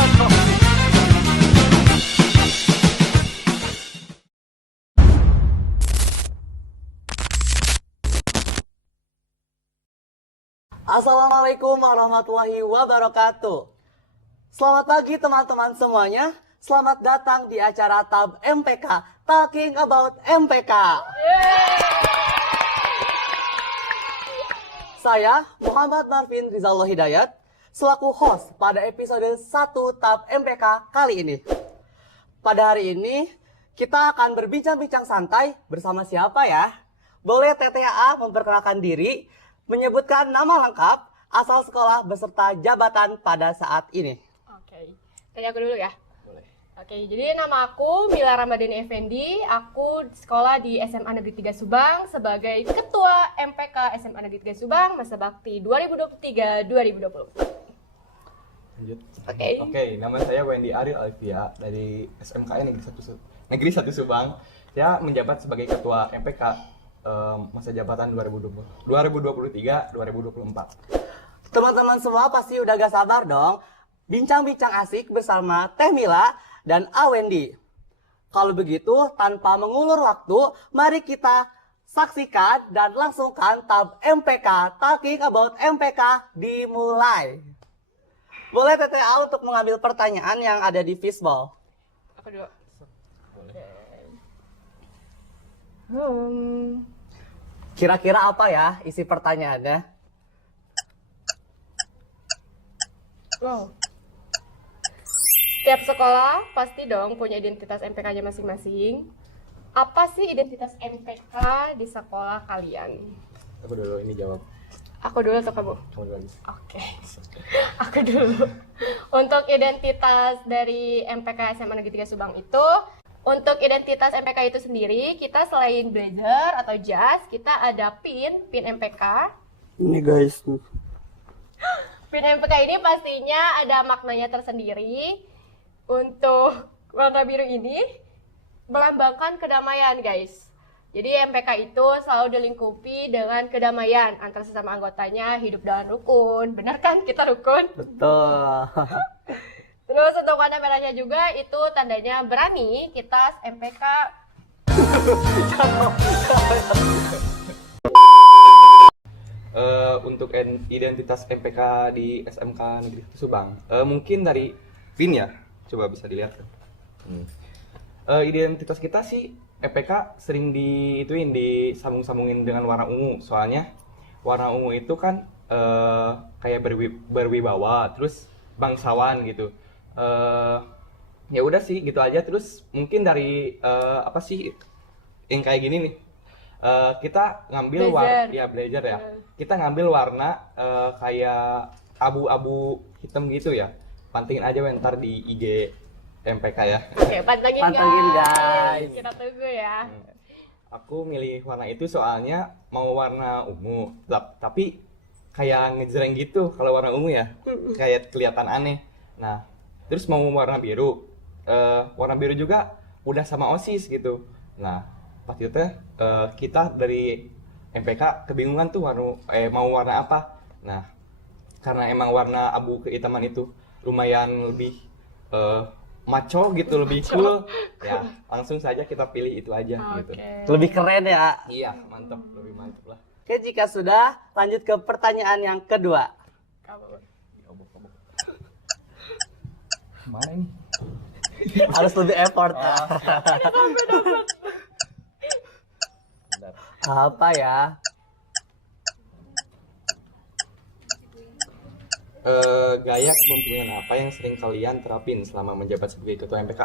Assalamualaikum warahmatullahi wabarakatuh. Selamat pagi teman-teman semuanya. Selamat datang di acara TAB MPK, Talking About MPK. Saya Muhammad Marvin Rizalul Hidayat, selaku host pada episode 1 TAB MPK kali ini. Pada hari ini, kita akan berbincang-bincang santai bersama siapa ya? Boleh TTA memperkenalkan diri, menyebutkan nama lengkap, asal sekolah beserta jabatan pada saat ini. Oke, tanya aku dulu ya. Boleh. Oke, jadi nama aku Mila Ramadhani Effendi. Aku sekolah di SMA Negeri 3 Subang sebagai Ketua MPK SMA Negeri 3 Subang masa bakti 2023-2020. Lanjut. Oke. Nama saya Wendy Ariel Alvia dari SMKN Negeri 1 Subang. Saya menjabat sebagai Ketua MPK masa jabatan 2023-2024. Teman-teman semua pasti udah gak sabar dong bincang-bincang asik bersama Teh Mila dan Awendi. Kalau begitu, tanpa mengulur waktu, mari kita saksikan dan langsungkan TAB MPK, Talking About MPK dimulai. Boleh TTA untuk mengambil pertanyaan yang ada di fishbowl. Aku dulu. Boleh. Kira-kira apa ya isi pertanyaannya? Wow. Setiap sekolah pasti dong punya identitas MPK-nya masing-masing. Apa sih identitas MPK di sekolah kalian? Aku dulu ini jawab. Aku dulu atau kamu? Kamu dulu lagi. Oke. Aku dulu. Untuk identitas dari MPK SMA Negeri 3 Subang itu, untuk identitas MPK itu sendiri, kita selain blazer atau jas, kita ada pin MPK. Ini guys. Pin MPK ini pastinya ada maknanya tersendiri. Untuk warna biru ini melambangkan kedamaian, guys. Jadi MPK itu selalu dilingkupi dengan kedamaian antara sesama anggotanya, hidup dalam rukun. Benar kan kita rukun? Betul. Terus untuk warna merahnya juga itu tandanya berani, kita MPK. Untuk identitas MPK di SMK Negeri 1 Subang, mungkin dari PIN ya, coba bisa dilihat. Identitas kita sih MPK sering disambung-sambungin dengan warna ungu, soalnya warna ungu itu kan kayak berwibawa, terus bangsawan gitu. Ya udah sih gitu aja. Terus mungkin dari apa sih yang kayak gini nih, kita ngambil blazer ya. Kita ngambil warna kayak abu-abu hitam gitu ya. Pantengin aja ntar di IG MPK ya. Oke, pantengin guys. Kita tunggu ya. Aku milih warna itu soalnya mau warna ungu, tapi kayak ngejreng gitu kalau warna ungu ya. Kayak kelihatan aneh. Nah, terus mau warna biru. Warna biru juga udah sama OSIS gitu. Nah, pas itu kita dari MPK kebingungan tuh mau warna apa. Nah, karena emang warna abu kehitaman itu lumayan lebih maco gitu, lebih cool. Ya, langsung saja kita pilih itu aja gitu. Lebih keren ya. Iya, mantap, lebih mantap lah. Oke, jika sudah, lanjut ke pertanyaan yang kedua. Mana ini? Harus lebih effort. Apa ya? Gaya kepemimpinan apa yang sering kalian terapin selama menjabat sebagai ketua MPK?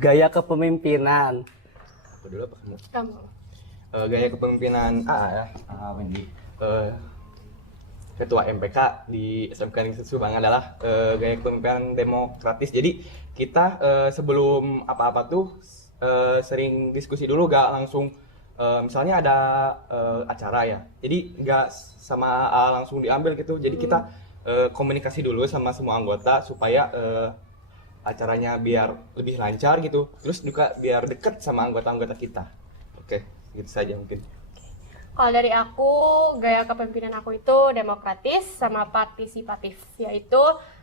Gaya kepemimpinan. Aku dulu apa kamu? Kamu. Gaya kepemimpinan Wendy. Ketua MPK di SMK Negeri 1 Subang adalah gaya kepemimpinan demokratis. Jadi kita sebelum apa-apa tuh sering diskusi dulu, gak langsung misalnya ada acara ya. Jadi gak sama langsung diambil gitu. Jadi kita komunikasi dulu sama semua anggota supaya acaranya biar lebih lancar gitu. Terus juga biar deket sama anggota-anggota kita. Oke, gitu saja mungkin. Kalau dari aku, gaya kepemimpinan aku itu demokratis sama partisipatif, yaitu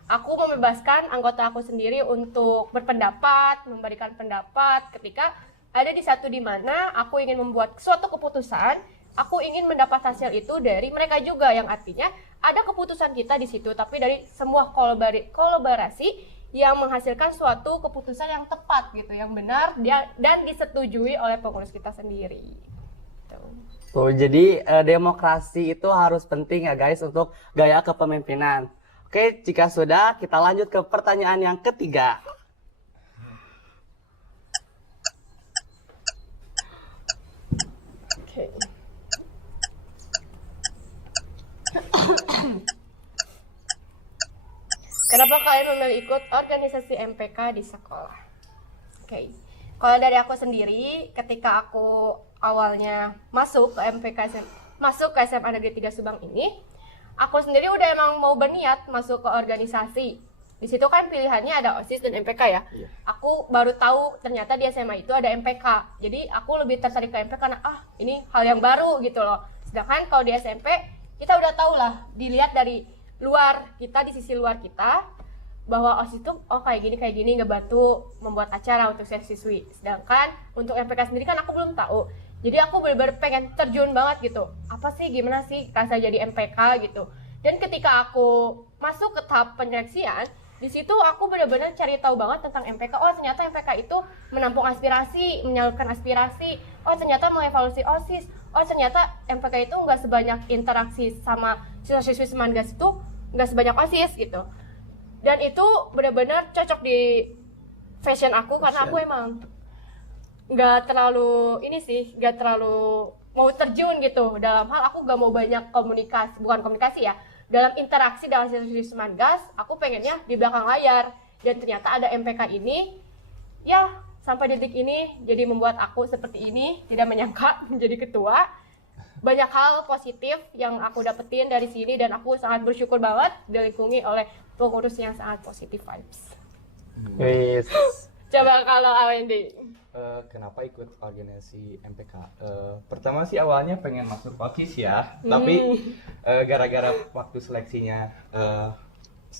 aku membebaskan anggota aku sendiri untuk berpendapat, memberikan pendapat ketika ada di satu di mana aku ingin membuat suatu keputusan, aku ingin mendapat hasil itu dari mereka juga, yang artinya ada keputusan kita di situ tapi dari semua kolaborasi yang menghasilkan suatu keputusan yang tepat gitu, yang benar dan disetujui oleh pengurus kita sendiri. Tuh. Tuh, jadi demokrasi itu harus penting ya guys untuk gaya kepemimpinan. Oke, jika sudah, kita lanjut ke pertanyaan yang ketiga. Oke. Kenapa kalian memilih ikut organisasi MPK di sekolah? Oke. Kalau dari aku sendiri, ketika aku awalnya masuk ke SMA Negeri 3 Subang ini, aku sendiri udah emang mau berniat masuk ke organisasi. Di situ kan pilihannya ada OSIS dan MPK ya. Iya. Aku baru tahu ternyata di SMA itu ada MPK. Jadi aku lebih tertarik ke MPK karena ini hal yang baru gitu loh. Sedangkan kalau di SMP kita udah tahu lah, dilihat dari luar kita, di sisi luar kita, bahwa OSIS itu kayak gini ngebantu membuat acara untuk siswi. Sedangkan untuk MPK sendiri kan aku belum tahu. Jadi aku benar-benar pengen terjun banget gitu. Apa sih, gimana sih rasa jadi MPK gitu. Dan ketika aku masuk ke tahap penyeleksian, di situ aku benar-benar cari tahu banget tentang MPK. Oh, ternyata MPK itu menampung aspirasi, menyalurkan aspirasi. Oh, ternyata mengevaluasi OSIS. Oh, ternyata MPK itu nggak sebanyak interaksi sama siswa-siswi Semangas itu nggak sebanyak OSIS gitu. Dan itu benar-benar cocok di fashion aku karena aku emang nggak terlalu mau terjun gitu dalam hal aku nggak mau banyak bukan komunikasi ya, dalam interaksi dengan siswa-siswi Semangas. Aku pengennya di belakang layar, dan ternyata ada MPK ini ya sampai detik ini jadi membuat aku seperti ini, tidak menyangka menjadi ketua. Banyak hal positif yang aku dapetin dari sini dan aku sangat bersyukur banget dilingkungi oleh pengurus yang sangat positif vibes. Yes. Coba kalau Awendi. Kenapa ikut organisasi MPK? Pertama sih awalnya pengen masuk OSIS ya, tapi gara-gara waktu seleksinya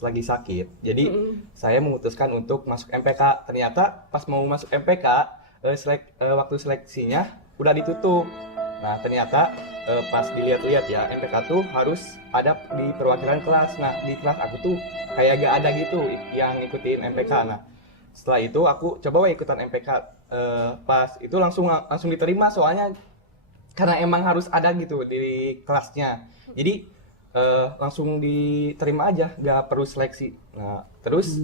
lagi sakit, jadi saya memutuskan untuk masuk MPK. Ternyata pas mau masuk MPK, waktu seleksinya udah ditutup. Nah ternyata pas dilihat-lihat ya, MPK tuh harus ada di perwakilan kelas. Nah di kelas aku tuh kayak gak ada gitu yang ngikutin MPK. Nah setelah itu aku coba ikutan MPK, pas itu langsung diterima, soalnya karena emang harus ada gitu di kelasnya. Jadi langsung diterima aja, gak perlu seleksi. Nah terus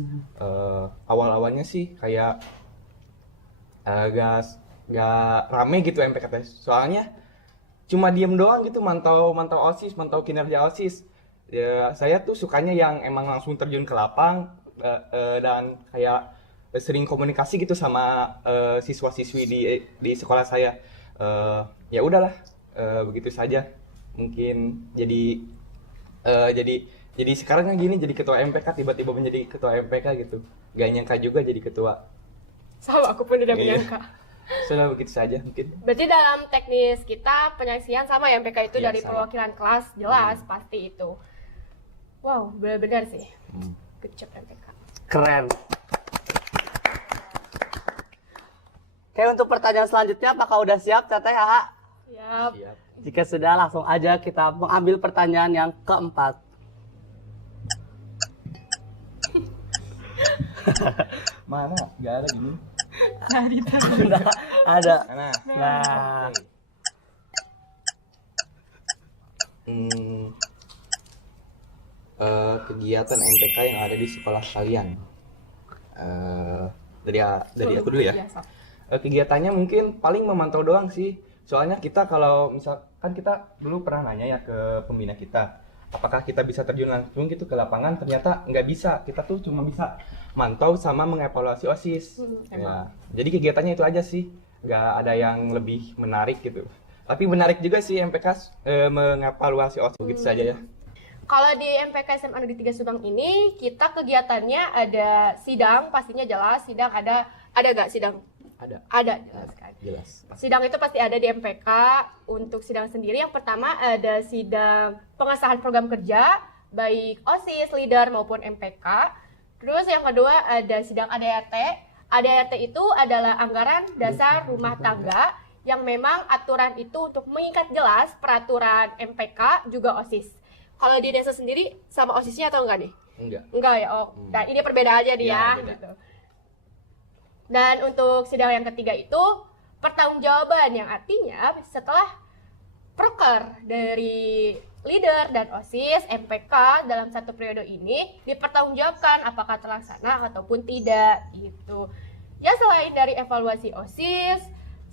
awal-awalnya sih kayak gak rame gitu MPK tes, soalnya cuma diem doang gitu, mantau OSIS, mantau kinerja OSIS. Ya saya tuh sukanya yang emang langsung terjun ke lapang, dan kayak sering komunikasi gitu sama siswa-siswi di sekolah saya. Ya udahlah, begitu saja. Mungkin jadi sekarang kan gini, jadi ketua MPK, tiba-tiba menjadi ketua MPK gitu. Gak nyangka juga jadi ketua. Sama, aku pun tidak menyangka. Sudah begitu saja mungkin. Berarti dalam teknis kita penyeleksian sama ya, MPK itu Iya, dari sama. perwakilan kelas, jelas pasti itu. Wow, benar-benar sih. Good job MPK. Keren. Oke, untuk pertanyaan selanjutnya apakah udah siap Teteh Haha? Siap. Siap. Jika sudah, langsung aja kita mengambil pertanyaan yang keempat. Mana? Gak ada gini. Nah, ada. Mana? Nah, Kegiatan MPK yang ada di sekolah kalian. Dari aku dulu ya. Biasa. Kegiatannya mungkin paling memantau doang sih. Soalnya kita kalau misalkan kita dulu pernah nanya ya ke pembina kita, apakah kita bisa terjun langsung gitu ke lapangan, ternyata nggak bisa. Kita tuh cuma bisa mantau sama mengevaluasi OSIS. Ya, jadi kegiatannya itu aja sih, nggak ada yang lebih menarik gitu. Tapi menarik juga sih MPK mengevaluasi OSIS, begitu saja ya. Kalau di MPK SMA Negeri 3 Subang ini, kita kegiatannya ada sidang, pastinya jelas. Sidang ada nggak sidang? Ada, jelas kan. Jelas. Sidang itu pasti ada di MPK. Untuk sidang sendiri, yang pertama ada sidang pengesahan program kerja, baik OSIS, leader maupun MPK. Terus yang kedua ada sidang ADRT. ADRT itu adalah anggaran dasar rumah tangga yang memang aturan itu untuk mengikat jelas peraturan MPK juga OSIS. Kalau di desa sendiri sama OSISnya atau enggak nih? Enggak ya. Oh, nah ini perbedaannya dia Ya, beda. gitu. Dan untuk sidang yang ketiga itu pertanggungjawaban, yang artinya setelah proker dari leader dan OSIS, MPK dalam satu periode ini dipertanggungjawabkan apakah terlaksana ataupun tidak gitu. Ya selain dari evaluasi OSIS,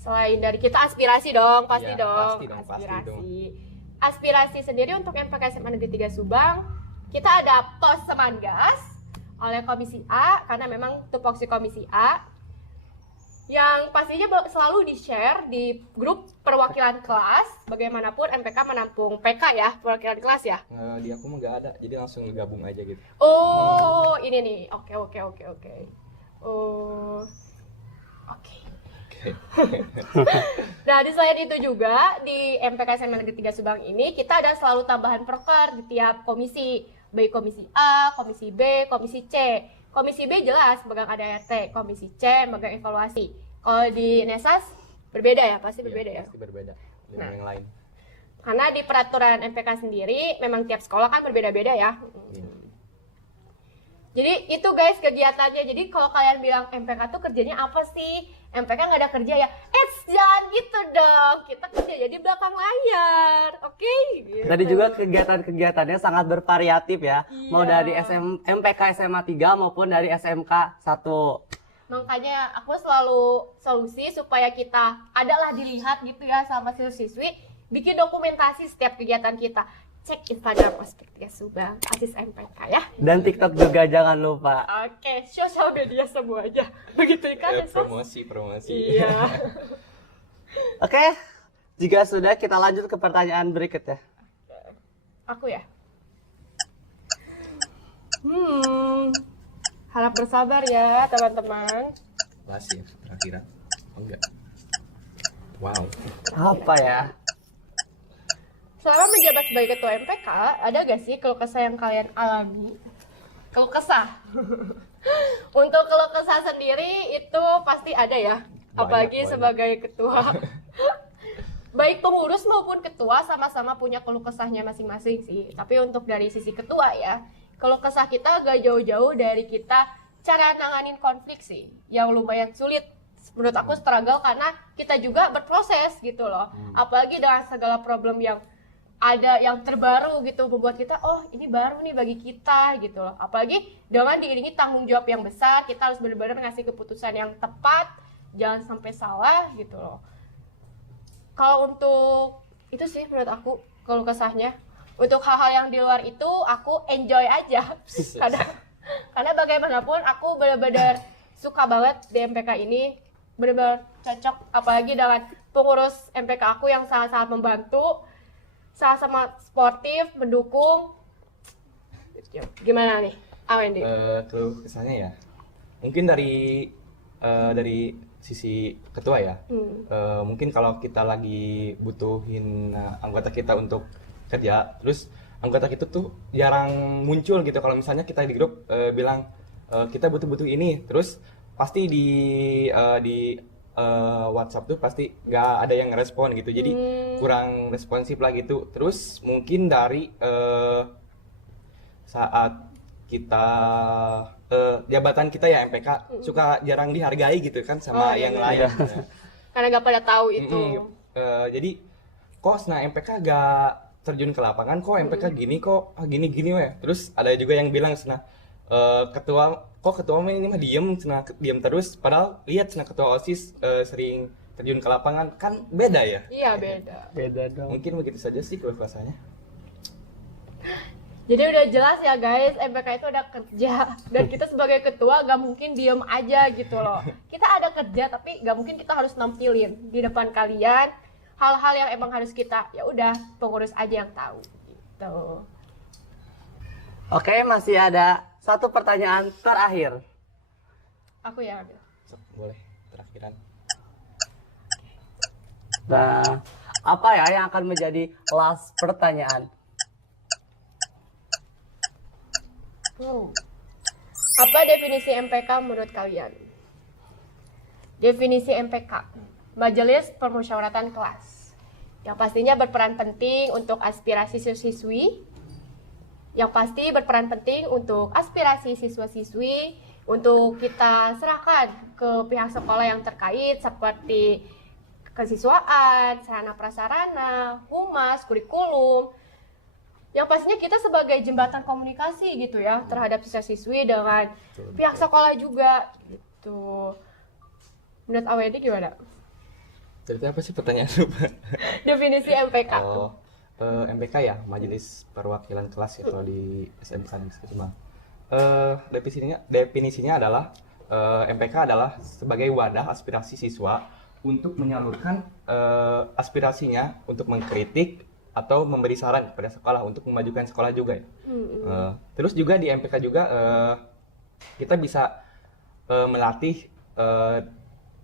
selain dari kita aspirasi dong, pasti Iya, dong, pasti dong, pasti aspirasi. Aspirasi sendiri untuk MPK SMA Negeri 3 Subang, kita ada pos Semangas oleh Komisi A karena memang tupoksi Komisi A yang pastinya selalu di-share di grup perwakilan kelas. Bagaimanapun MPK menampung PK ya, perwakilan kelas ya. Di aku mah nggak ada, jadi langsung gabung aja gitu. Oh, ini nih. Oke. Oh. Oke. Nah, di selain itu juga di MPK SMA Negeri 3 Subang ini kita ada selalu tambahan proker di tiap komisi, baik komisi A, komisi B, komisi C. Komisi B jelas megang ADRT, komisi C megang evaluasi. Kalau di Nesas berbeda ya, pasti berbeda ya. Pasti berbeda dengan Nah. yang lain. Karena di peraturan MPK sendiri memang tiap sekolah kan berbeda-beda ya. Iya. Jadi itu guys kegiatannya. Jadi kalau kalian bilang MPK tuh kerjanya apa sih? MPK nggak ada kerja ya? Jangan gitu dong. Kita kerja di belakang layar, oke? Gitu. Tadi juga kegiatan-kegiatannya sangat bervariatif ya. Mau Iya. dari MPK SMA 3 maupun dari SMK 1. Makanya aku selalu solusi supaya kita adalah dilihat gitu ya sama siswi-siswi, bikin dokumentasi setiap kegiatan kita. Cek Instagram Ospek 3 Subang, ASIS MPK ya. Dan TikTok juga jangan lupa. Oke, sosial media semuanya. Begitu kan? Nesas? Promosi. Iya. Oke, jika sudah kita lanjut ke pertanyaan berikutnya. Aku ya. Harap bersabar ya teman-teman. Masih kira-kira. Oh, enggak. Wow. Apa ya? Selama menjabat sebagai ketua MPK, ada gak sih keluh kesah yang kalian alami? Keluh kesah. Untuk keluh kesah sendiri itu pasti ada ya. Apalagi Banyak. sebagai ketua. Baik pengurus maupun ketua sama-sama punya keluh kesahnya masing-masing sih. Tapi untuk dari sisi ketua ya, keluh kesah kita gak jauh-jauh dari kita cara nanganin konflik sih. Yang lumayan sulit. Menurut aku struggle karena kita juga berproses gitu loh. Apalagi dengan segala problem yang ada yang terbaru gitu, membuat kita oh ini baru nih bagi kita gitu loh. Apalagi dengan diiringi tanggung jawab yang besar, kita harus benar-benar ngasih keputusan yang tepat, jangan sampai salah gitu loh. Kalau untuk itu sih menurut aku kalau kesahnya. Untuk hal-hal yang di luar itu aku enjoy aja. karena bagaimanapun aku benar-benar suka banget di MPK ini, benar-benar cocok apalagi dengan pengurus MPK aku yang sangat-sangat membantu, sama sportif, mendukung. Gimana nih, Awendi? Keluh kesahnya ya. Mungkin dari sisi ketua ya. Mungkin kalau kita lagi butuhin anggota kita untuk kerja, terus anggota kita tuh jarang muncul gitu. Kalau misalnya kita di grup bilang kita butuh ini, terus pasti di WhatsApp tuh pasti nggak ada yang respon gitu, jadi kurang responsif lah gitu. Terus mungkin dari saat kita jabatan kita ya MPK suka jarang dihargai gitu kan sama Oh, iya, yang iya. lain. Karena gak pada tahu itu. Jadi kok MPK gak terjun ke lapangan, kok MPK gini kok gini weh. Terus ada juga yang bilang ketua mah ini mah diem terus, padahal lihat ketua OSIS sering terjun ke lapangan, kan beda ya. Iya beda. Beda dong. Mungkin begitu saja sih keluh kesahnya. Jadi udah jelas ya guys, MPK itu ada kerja. Dan kita sebagai ketua gak mungkin diem aja gitu loh. Kita ada kerja tapi gak mungkin kita harus nampilin di depan kalian hal-hal yang emang harus kita, ya udah pengurus aja yang tahu gitu. Oke, masih ada satu pertanyaan terakhir. Aku ya ambil. Boleh, terakhiran. Nah, apa ya yang akan menjadi last pertanyaan? Apa definisi MPK menurut kalian? Definisi MPK, Majelis Permusyawaratan Kelas, yang pastinya berperan penting untuk aspirasi siswi, yang pasti berperan penting untuk aspirasi siswa-siswi, untuk kita serahkan ke pihak sekolah yang terkait seperti kesiswaan, sarana prasarana, humas, kurikulum. Yang pastinya kita sebagai jembatan komunikasi gitu ya terhadap siswa-siswi dengan pihak sekolah juga gitu. Menurut Aweni gimana? Jadi apa sih pertanyaan lupa? Definisi MPK. Oh, MPK ya, Majelis Perwakilan Kelas ya kalau di SMK cuma. Definisinya adalah MPK adalah sebagai wadah aspirasi siswa untuk menyalurkan aspirasinya untuk mengkritik atau memberi saran kepada sekolah untuk memajukan sekolah juga ya. Terus juga di MPK juga kita bisa melatih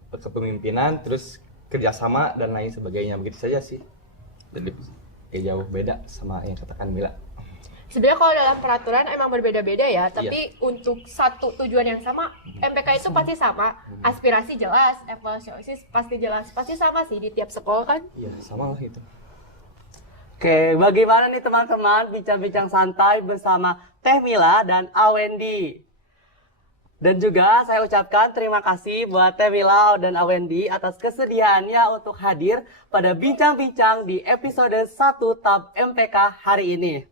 kepemimpinan, terus kerjasama dan lain sebagainya, begitu saja sih. Jadi jauh beda sama yang katakan Mila. Sebenarnya kalau dalam peraturan emang berbeda-beda ya, tapi untuk satu tujuan yang sama, MPK itu pasti sama, aspirasi jelas, evaluasi pasti jelas, pasti sama sih di tiap sekolah kan. Iya, sama lah itu. Oke, bagaimana nih teman-teman bincang-bincang santai bersama Teh Mila dan Awendi? Dan juga saya ucapkan terima kasih buat Teh Mila dan Awendi atas kesediaannya untuk hadir pada bincang-bincang di episode 1 TAP MPK hari ini.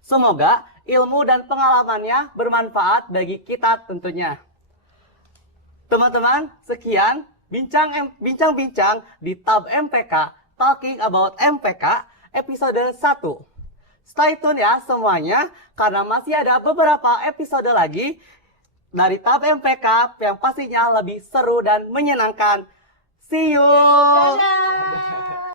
Semoga ilmu dan pengalamannya bermanfaat bagi kita tentunya. Teman-teman, sekian bincang-bincang di TAP MPK Talking About MPK episode 1. Stay tune ya semuanya karena masih ada beberapa episode lagi dari TAP MPK yang pastinya lebih seru dan menyenangkan. See you! Dadah!